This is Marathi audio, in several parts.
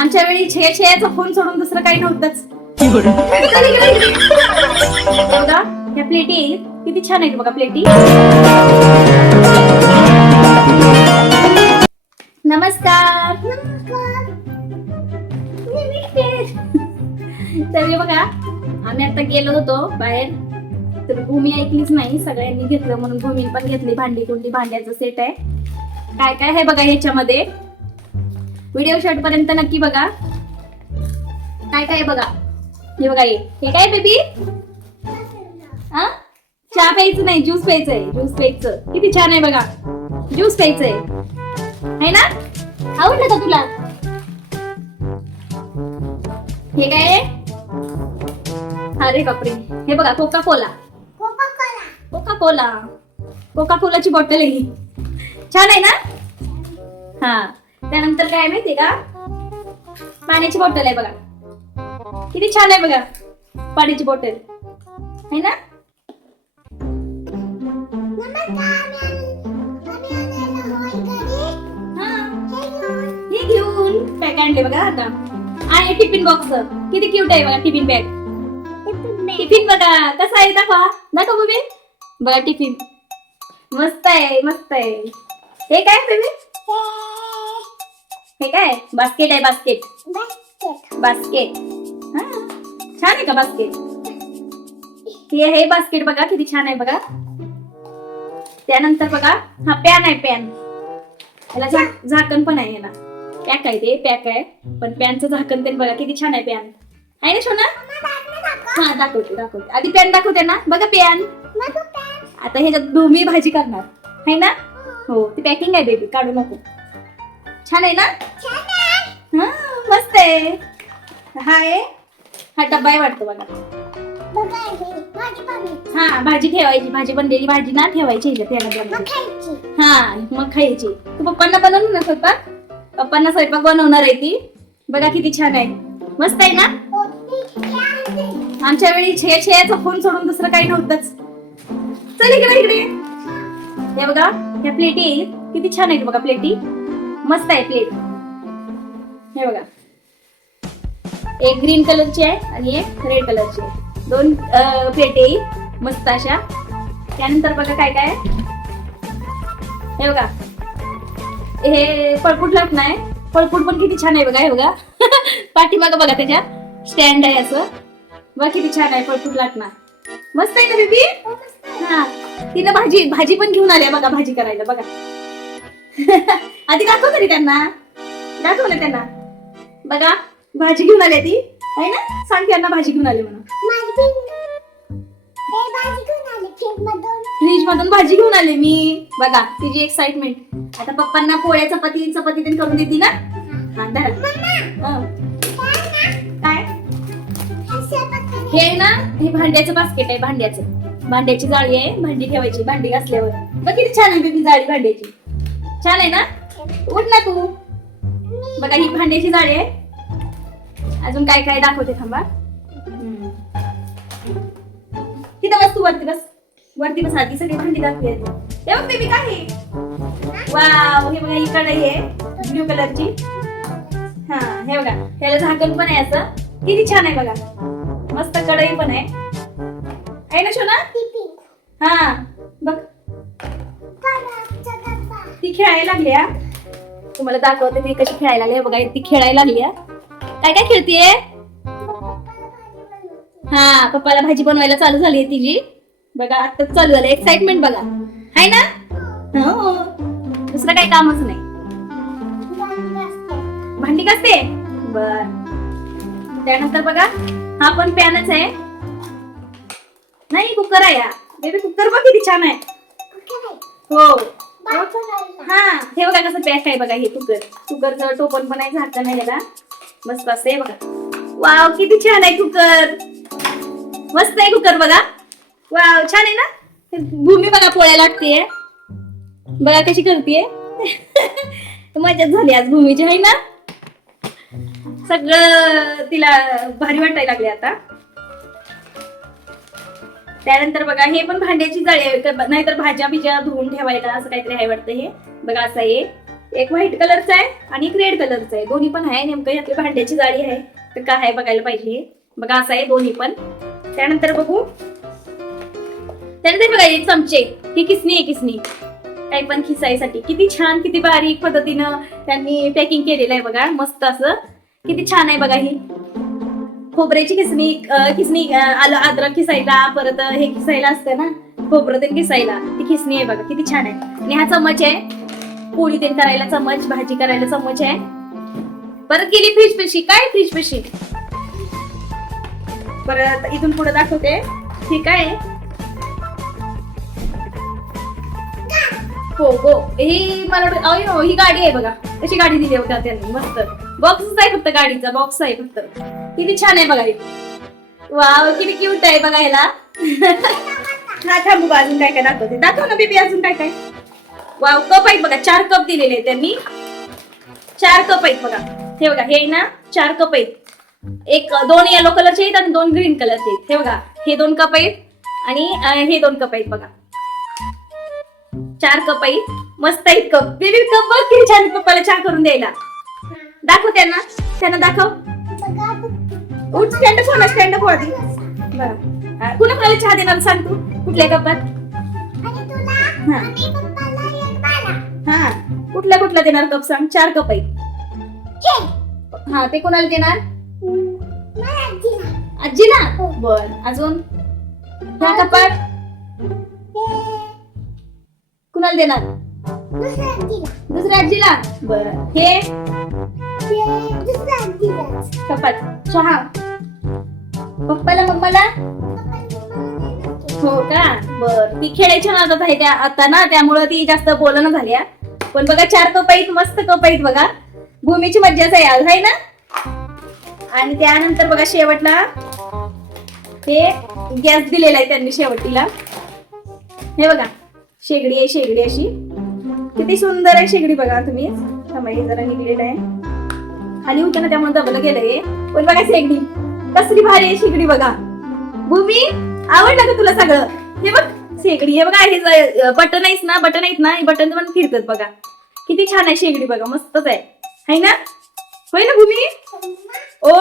आमच्या वेळी छे छेचा फोन सोडून दुसरं काही नव्हतंच. बघा ह्या प्लेटी किती छान आहेत बघा प्लेटी नमस्कार. तर बघा आम्ही आता गेलो होतो बाहेर. तर भूमी ऐकलीच नाही सगळ्यांनी घेतलं म्हणून भूमी पण घेतली भांडी कुंडी भांड्याचं सेट आहे. काय काय आहे बघा ह्याच्यामध्ये व्हिडिओ शॉर्ट पर्यंत नक्की बघा. काय काय बघा. हे बघा हे. हे काय बेबी हा? चहा प्यायचं नाही ज्यूस प्यायचंय ज्यूस प्यायचं. किती छान आहे बघा. ज्यूस प्यायचंय आहे. ना? आवडलं का तुला? हे काय आहे? अरे बापरे. हे बघा Coca Cola Coca Cola Coca कोलाची bottle आहे ही. छान आहे ना? हा. त्यानंतर काय माहितीये का? पाण्याची बॉटल आहे बघा. किती छान आहे बघा पाण्याची बॉटल आहे ना? हे. घेऊन बॅग आणले बघा आता. आणि टिफिन बॉक्स किती क्यूट आहे बघा टिफिन बॅग टिफिन बघा कसा आहे दाखवा. दाखव बेबी. बघा टिफिन मस्त आहे मस्त आहे. हे काय बेबी? हे काय? बास्केट आहे बास्केट बास्केट हा. छान आहे का बास्केट हे हे बास्केट बघा किती छान आहे बघा. त्यानंतर बघा हा पॅन आहे पॅन याला झाक झाकण पण आहे याला. पॅक आहे ते पॅक आहे. पण पॅनचं झाकण ते बघा किती छान आहे पॅन आहे ना सोना? हा दाखवते दाखवते. आधी पॅन दाखवते ना. बघा पॅन आता ह्याच्यात धुमी भाजी करणार. आहे ना? हो ती पॅकिंग आहे बेबी काढू नको. छान आहे ना? हा मस्त आहे. हा आहे हा डब्बा आहे वाटतो मला हा भाजी ठेवायची. भाजी बनलेली भाजी ना ठेवायची हा मग खायची. तू पप्पांना बनवलं ना स्वयंपाक. पप्पांना स्वयंपाक बनवणार आहे ती. बघा किती छान आहे. मस्त आहे ना? आमच्या वेळी छे छेचा फोन सोडून दुसरं काही नव्हतंच. चल इकडे इकडे. हे बघा ह्या प्लेटी किती छान आहेत बघा प्लेटी मस्त आहे प्लेट हे बघा. एक ग्रीन कलरची आहे आणि एक रेड कलरची आहे. दोन प्लेटी मस्त अशा. त्यानंतर बघा काय काय हे बघा. हे पळपूट लाटणं आहे पळपूट पण किती छान आहे बघा हे बघा. पाठीमागं बघा त्याच्या. स्टँड आहे असं. बघा किती छान आहे पळपूट लाटणं मस्त आहे ना बेबी? हा. तिनं भाजी भाजी पण घेऊन आली आहे बघा भाजी करायला. बघा. आधी दाखव तरी त्यांना. दाखवलं त्यांना. बघा भाजी घेऊन आली ती. आहे ना? सांग त्यांना भाजी घेऊन आली म्हणून. फ्रीज मधून भाजी घेऊन आले मी. बघा तिची एक्साइटमेंट आता पप्पांना पोळ्या चपाती चपाती पण करून देते ना? हा, धरा. काय हे ना हे भांड्याचं बास्केट आहे भांड्याचं. भांड्याची जाळी आहे भांडी ठेवायची भांडी घासल्यावर. बघ किती छान आहे बेबी जाळी भांड्याची. छान आहे ना? उठ ना तू. बघा ही भांड्याची जाळी आहे. अजून काय काय दाखवते थांबा. तिथं बस तू वरती बस. वरती बस आधी सगळी भांडी दाखवूया हे बघ बेबी काय? वाव हे बघा ही कढई आहे ब्ल्यू कलरची. हा हे बघा त्याला झाकण पण आहे असं. किती छान आहे बघा. मस्त कढई पण आहे. आहे ना शोना? हा बघ. ती खेळायला लागली. तुम्हाला दाखवते मी कशी खेळायला लागली. बघा ती खेळायला लागली काय काय खेळतीये हा पप्पाला भाजी बनवायला चालू झाली तिची. बघा आता चालू झालं एक्साइटमेंट बघा. आहे ना? हो. दुसरं काही कामच नाही. भांडी कसते बर. त्यानंतर बघा हा पण पॅनच आहे. नाही कुकर आहे या बेबी कुकर बघ किती छान आहे. हो. हा हे बघा कसं पॅक आहे बघा हे कुकर. कुकरचं टोपण पण आहे झाकण आहे याला मस्त असं आहे बघा. वाव किती छान आहे कुकर. मस्त आहे कुकर बघा. वाव छान आहे ना? भूमी बघा पोळ्या लागतेय बघा कशी करतेय. मजाच झाली आज भूमीची आहे ना? सगळं तिला भारी वाटायला लागले आता. त्यानंतर बघा हे पण भांड्याची जाळी आहे. नाहीतर भाज्या बिज्या धुवून ठेवायला असं काहीतरी आहे वाटतं हे. बघा असं आहे. एक व्हाईट कलरचा आहे आणि एक रेड कलरचा आहे. दोन्ही पण आहे. नेमकं यातली भांड्याची जाळी आहे. तर काय आहे बघायला पाहिजे. बघा असं आहे दोन्ही पण. त्यानंतर बघू. त्यानंतर बघा एक चमचे. ही किसनी आहे किसनी काही पण खिसायसाठी. किती छान किती बारीक पद्धतीनं त्यांनी पॅकिंग केलेलं आहे बघा. मस्त असं. किती छान आहे बघा ही. खोबऱ्याची किसणी किसणी आलं अद्रक खिसायला परत हे किसायला असतं ना खोबरं ते किसायला. ती किसणी आहे बघा किती छान आहे. आणि हा चमच आहे. पोळी तेल करायला चमच भाजी करायला चमच आहे. परत गेली फ्रीज पेशी. काय फ्रीज पेशी? परत इथून पुढे दाखवते. ठीक आहे. हो हो. ही मला अहो, ही गाडी आहे बघा. कशी गाडी दिली होती त्यांनी. मस्त. बॉक्सच आहे फक्त गाडीचा. बॉक्स आहे फक्त. किती छान आहे बघा वाव किती क्यूट आहे बघायला हा थांबू अजून काय काय दाखवते. दाखव ना बेबी अजून काय काय. वाव कप आहेत बघा चार कप दिलेले आहेत त्यांनी. चार कप आहेत बघा. हे बघा हे ना चार कप आहेत. एक दोन येलो कलरचे आहेत आणि दोन ग्रीन कलरचे आहेत. हे बघा हे दोन कप आहेत आणि हे दोन कप आहेत बघा. चार कप आहेत. मस्त आहेत कप. बेबी कप बघ किती छान पप्पाला चहा करून द्यायला. दाखव त्यांना. त्यांना दाखव. उठ स्टँड फोन स्टँड फोन आधी बरं. हा, कुणा कुणाला चहा देणार सांग तू? कुठल्या कपात हा. हा कुठल्या कुठल्या देणार कप सांग? चार कप आहेत. हा. ते कोणाला देणार? आजीला? बर अजून? ह्या कपात कुणाला देणार? दुसऱ्या आजीला. बर. हे? कपात चहा. पप्पाला मम्माला? हो का? बर. ती खेळायच्या नादात आहे त्या आता ना त्यामुळं ती जास्त बोलणं झाल्या पण बघा चार कप आहेत मस्त कप आहेत बघा. भूमीची मज्जाच आहे आज आहे ना? आणि त्यानंतर बघा शेवटला. हे गॅस दिलेला आहे त्यांनी शेवटीला. हे बघा. शेगडी आहे शेगडी अशी. किती सुंदर आहे शेगडी बघा तुम्ही. जरा निघलेलं आहे. खाली होते ना त्यामुळे दबलं गेलंय. पण बघा शेगडी कसली भारी आहे शेगडी बघा. भूमी आवडलं का तुला सगळं? हे बघ शेगडी हे बघा हे बटन आहेस ना बटन आहेत ना हे बटन पण फिरतात बघा. किती छान आहे शेगडी बघा मस्तच आहे. है ना? होय ना भूमी? ओ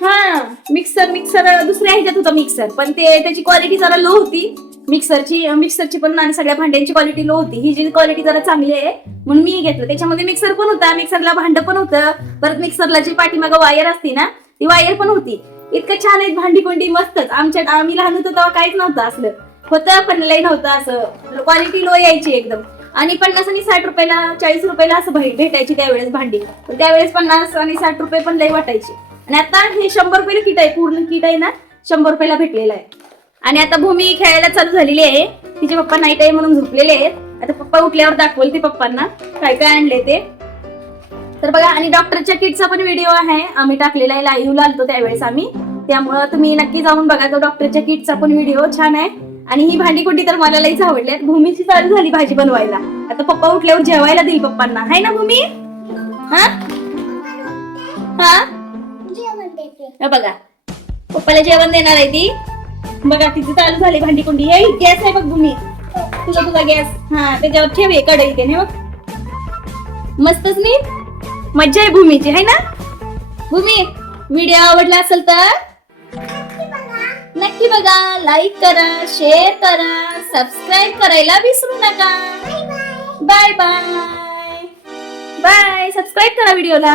हा मिक्सर मिक्सर दुसऱ्या ह्याच्यात होता मिक्सर पण ते त्याची क्वालिटी जरा लो होती. मिक्सरची मिक्सरची पण आणि सगळ्या भांड्यांची क्वालिटी लो होती. ही जी क्वालिटी जरा चांगली आहे म्हणून मी घेतलं. त्याच्यामध्ये मिक्सर पण होता मिक्सरला भांड पण होतं. परत मिक्सरला जी पाठीमागं वायर असते ना ती वायर पण होती. इतकं छान आहेत भांडी कोंडी मस्तच. आमच्या आम्ही लहान होतो तेव्हा काहीच नव्हतं असलं. होतं पण लई नव्हतं असं. म्हणजे क्वालिटी लो यायची एकदम. आणि पन्नास आणि साठ रुपयाला चाळीस रुपयाला असं भेटायची त्यावेळेस भांडी. पण त्यावेळेस पन्नास आणि साठ रुपये पण लई वाटायची. आणि आता हे शंभर रुपयाला किट आहे पूर्ण किट आहे ना शंभर रुपयाला भेटलेला आहे. आणि आता भूमी खेळायला चालू झालेली आहे. तिचे पप्पा नाईट आहे म्हणून झोपलेले आहेत. आता पप्पा उठल्यावर दाखवल ते पप्पांना काय काय आणले ते. तर बघा आणि डॉक्टरच्या किटचा पण व्हिडिओ आहे. आम्ही टाकलेला आहे लाईव्हला आलतो त्यावेळेस आम्ही. त्यामुळं तुम्ही नक्की जाऊन बघा तो डॉक्टरच्या किटचा पण व्हिडिओ छान आहे. आणि ही भांडी कुंडी तर मला लईच आवडली भूमीची चालू झाली भाजी बनवायला. आता पप्पा उठल्यावर जेवायला देईल पप्पांना. हाय ना भूमी? हा? हा? बघा. पप्पाला जेवण देणार आहे ती. बघा तिची चालू झाली भांडी कुंडी. हे गॅस आहे बघ भूमी. तुझा तुझा गॅस. हा त्याच्यावर ठेव हे कढई ते बघ. मस्तच नी? मज्जा आहे भूमीची है ना? भूमी व्हिडिओ आवडला असेल तर? नक्की बघा. लाईक करा शेअर करा सबस्क्राईब करायला विसरू नका. बाय बाय बाय सबस्क्राईब करा व्हिडिओला